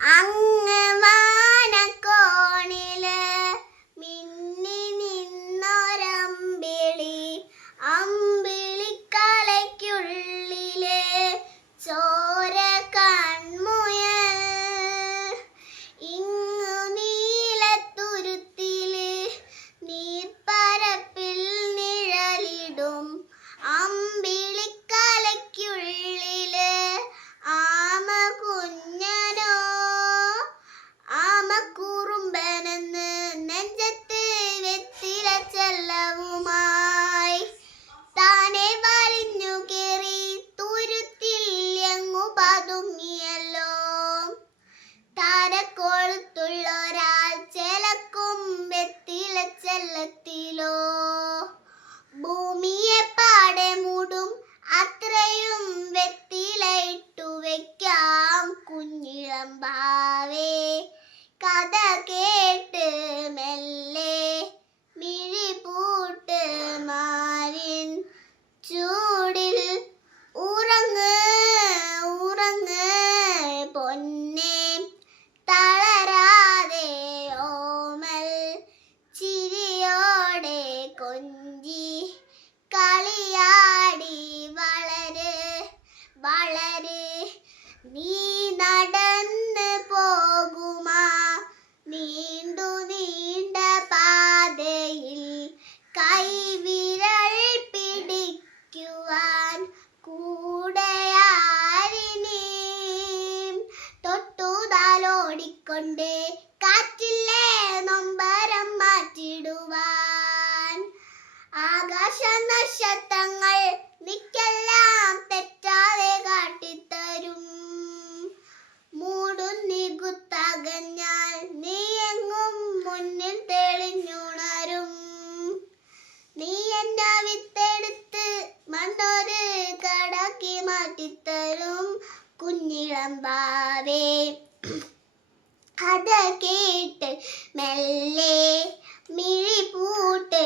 안 காத கேட்டு மெல்லே விழி பூட்டு மாறின் சூடில் உறங்கு உறங்கு பொன்னே தளராதே ஓமல். சிரியோடே கொஞ்சி களியாடி வளரு வளரு. நீ കൂടെയാരിനീം. തൊട്ടു താലോടിക്കൊണ്ടേ കാറ്റില്ലേ നൊമ്പരം മാറ്റിടുവാൻ. ആകാശ നക്ഷത്രങ്ങൾ നിക്ക ആക്കി മാറ്റിത്തരും കുഞ്ഞിളമ്പാവേ അത് കേട്ട് മെല്ലെ മിഴി പൂട്ട്